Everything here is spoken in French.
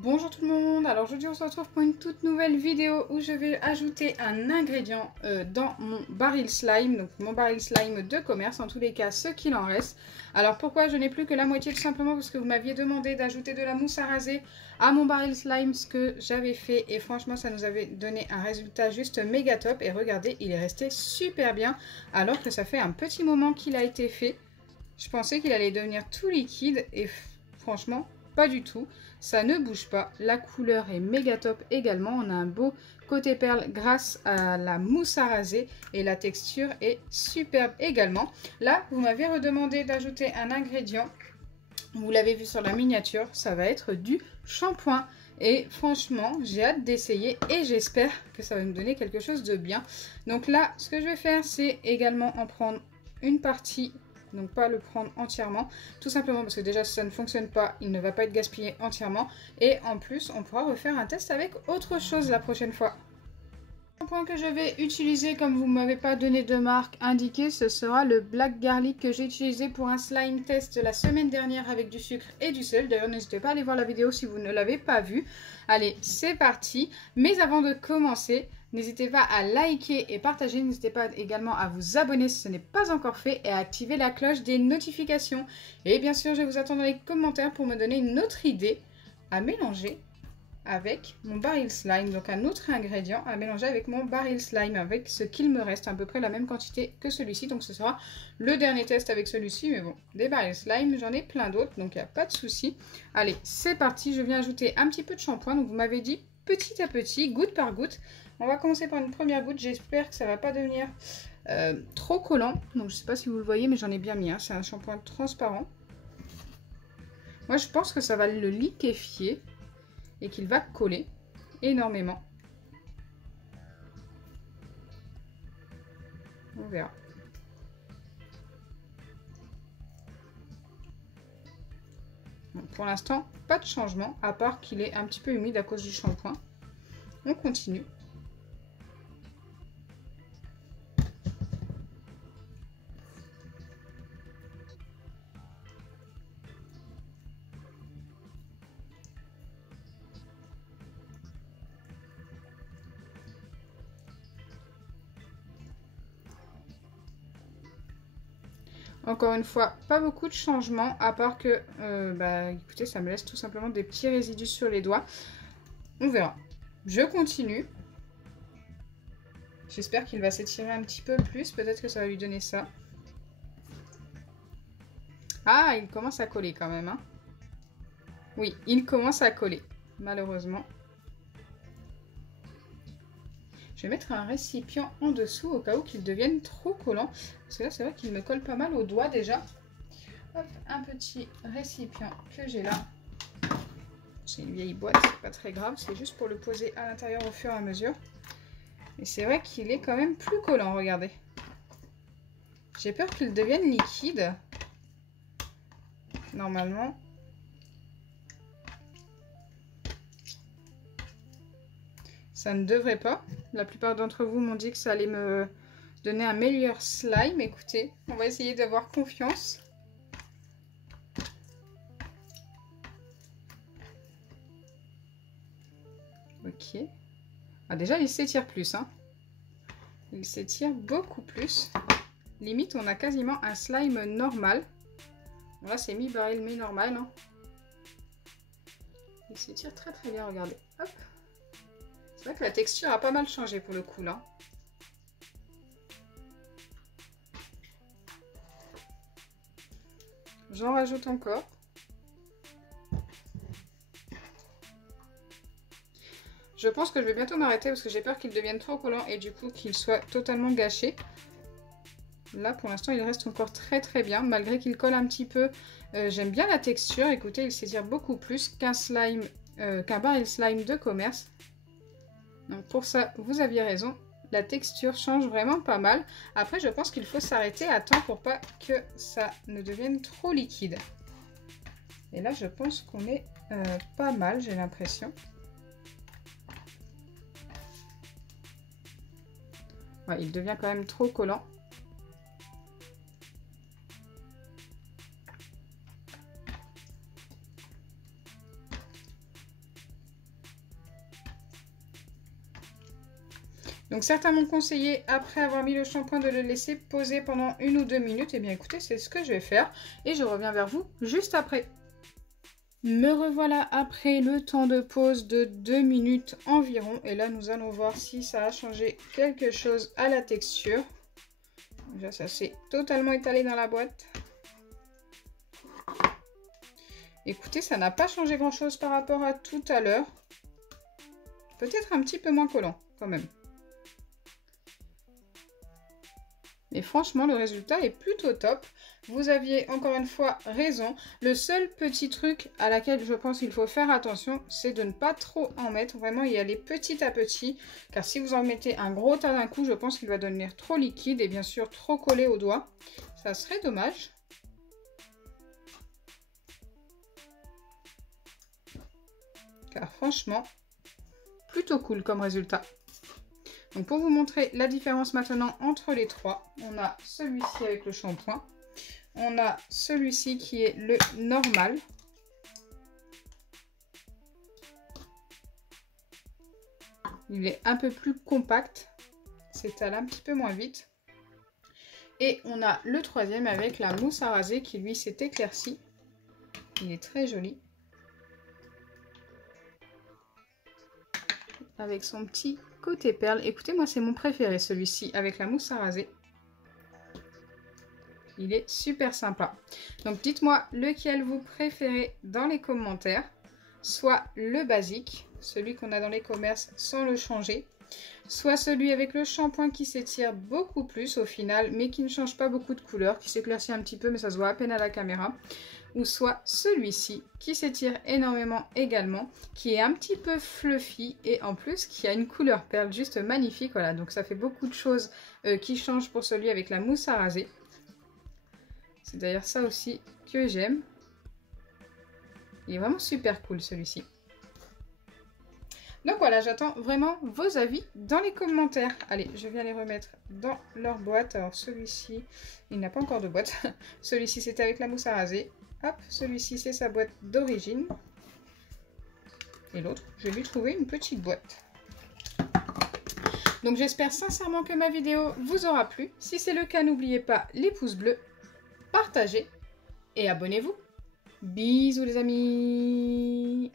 Bonjour tout le monde, alors aujourd'hui on se retrouve pour une toute nouvelle vidéo où je vais ajouter un ingrédient dans mon baril slime, donc mon baril slime de commerce, en tous les cas ce qu'il en reste. Alors pourquoi je n'ai plus que la moitié? Tout simplement parce que vous m'aviez demandé d'ajouter de la mousse à raser à mon baril slime, ce que j'avais fait et franchement ça nous avait donné un résultat juste méga top. Et regardez, il est resté super bien alors que ça fait un petit moment qu'il a été fait. Je pensais qu'il allait devenir tout liquide et franchement pas du tout, ça ne bouge pas, la couleur est méga top également, on a un beau côté perle grâce à la mousse à raser et la texture est superbe également. Là vous m'avez redemandé d'ajouter un ingrédient, vous l'avez vu sur la miniature, ça va être du shampoing et franchement j'ai hâte d'essayer et j'espère que ça va me donner quelque chose de bien. Donc là ce que je vais faire c'est également en prendre une partie. Donc pas le prendre entièrement, tout simplement parce que déjà si ça ne fonctionne pas, il ne va pas être gaspillé entièrement. Et en plus, on pourra refaire un test avec autre chose la prochaine fois. Le point que je vais utiliser, comme vous ne m'avez pas donné de marque indiquée, ce sera le Black Garlic que j'ai utilisé pour un slime test la semaine dernière avec du sucre et du sel. D'ailleurs, n'hésitez pas à aller voir la vidéo si vous ne l'avez pas vue. Allez, c'est parti. Mais avant de commencer, n'hésitez pas à liker et partager. N'hésitez pas également à vous abonner si ce n'est pas encore fait et à activer la cloche des notifications. Et bien sûr, je vais vous attendre dans les commentaires pour me donner une autre idée à mélanger avec mon baril slime, donc un autre ingrédient à mélanger avec mon baril slime, avec ce qu'il me reste, à peu près la même quantité que celui-ci, donc ce sera le dernier test avec celui-ci, mais bon, des barils slime, j'en ai plein d'autres, donc il n'y a pas de souci. Allez, c'est parti, je viens ajouter un petit peu de shampoing, donc vous m'avez dit petit à petit, goutte par goutte. On va commencer par une première goutte, j'espère que ça ne va pas devenir trop collant, donc je ne sais pas si vous le voyez, mais j'en ai bien mis, hein. C'est un shampoing transparent. Moi je pense que ça va le liquéfier et qu'il va coller énormément. On verra. Bon, pour l'instant, pas de changement, à part qu'il est un petit peu humide à cause du shampoing. On continue. Encore une fois, pas beaucoup de changements, à part que, écoutez, ça me laisse tout simplement des petits résidus sur les doigts. On verra. Je continue. J'espère qu'il va s'étirer un petit peu plus. Peut-être que ça va lui donner ça. Ah, il commence à coller quand même, hein. Oui, il commence à coller, malheureusement. Je vais mettre un récipient en dessous au cas où qu'il devienne trop collant. Parce que là, c'est vrai qu'il me colle pas mal aux doigts déjà. Hop, un petit récipient que j'ai là. C'est une vieille boîte, c'est pas très grave. C'est juste pour le poser à l'intérieur au fur et à mesure. Et c'est vrai qu'il est quand même plus collant, regardez. J'ai peur qu'il devienne liquide. Normalement. Ça ne devrait pas. La plupart d'entre vous m'ont dit que ça allait me donner un meilleur slime. Écoutez, on va essayer d'avoir confiance. Ok. Ah, déjà, il s'étire plus, hein. Il s'étire beaucoup plus. Limite, on a quasiment un slime normal. Bon, là, c'est mi-baril, mi-normal, hein. Il s'étire très très bien, regardez. Hop. C'est vrai que la texture a pas mal changé pour le coup là. J'en rajoute encore. Je pense que je vais bientôt m'arrêter parce que j'ai peur qu'il devienne trop collant et du coup qu'il soit totalement gâché. Là pour l'instant il reste encore très très bien malgré qu'il colle un petit peu. J'aime bien la texture, écoutez il s'étire beaucoup plus qu'un slime, qu'un baril slime de commerce. Donc pour ça, vous aviez raison, la texture change vraiment pas mal. Après, je pense qu'il faut s'arrêter à temps pour pas que ça ne devienne trop liquide. Et là, je pense qu'on est pas mal, j'ai l'impression. Ouais, il devient quand même trop collant. Donc certains m'ont conseillé, après avoir mis le shampoing, de le laisser poser pendant 1 ou 2 minutes. Et bien écoutez, c'est ce que je vais faire. Et je reviens vers vous juste après. Me revoilà après le temps de pause de 2 minutes environ. Et là, nous allons voir si ça a changé quelque chose à la texture. Déjà, ça s'est totalement étalé dans la boîte. Écoutez, ça n'a pas changé grand-chose par rapport à tout à l'heure. Peut-être un petit peu moins collant, quand même. Mais franchement, le résultat est plutôt top. Vous aviez encore une fois raison. Le seul petit truc à laquelle je pense qu'il faut faire attention, c'est de ne pas trop en mettre. Vraiment y aller petit à petit. Car si vous en mettez un gros tas d'un coup, je pense qu'il va devenir trop liquide et bien sûr trop collé au doigt. Ça serait dommage. Car franchement, plutôt cool comme résultat. Donc pour vous montrer la différence maintenant entre les trois, on a celui-ci avec le shampoing. On a celui-ci qui est le normal. Il est un peu plus compact. S'étale un petit peu moins vite. Et on a le troisième avec la mousse à raser qui lui s'est éclairci. Il est très joli. Avec son petit côté perle. Écoutez, moi c'est mon préféré celui-ci avec la mousse à raser. Il est super sympa. Donc dites-moi lequel vous préférez dans les commentaires. Soit le basique, celui qu'on a dans les commerces sans le changer. Soit celui avec le shampoing qui s'étire beaucoup plus au final, mais qui ne change pas beaucoup de couleur, qui s'éclaircit un petit peu, mais ça se voit à peine à la caméra. Ou soit celui-ci qui s'étire énormément également, qui est un petit peu fluffy et en plus qui a une couleur perle juste magnifique. Voilà, donc ça fait beaucoup de choses qui changent pour celui avec la mousse à raser. C'est d'ailleurs ça aussi que j'aime. Il est vraiment super cool celui-ci. Donc voilà, j'attends vraiment vos avis dans les commentaires. Allez, je viens les remettre dans leur boîte. Alors celui-ci, il n'a pas encore de boîte. Celui-ci, c'était avec la mousse à raser. Hop, celui-ci, c'est sa boîte d'origine. Et l'autre, je vais lui trouver une petite boîte. Donc j'espère sincèrement que ma vidéo vous aura plu. Si c'est le cas, n'oubliez pas les pouces bleus, partagez et abonnez-vous. Bisous les amis!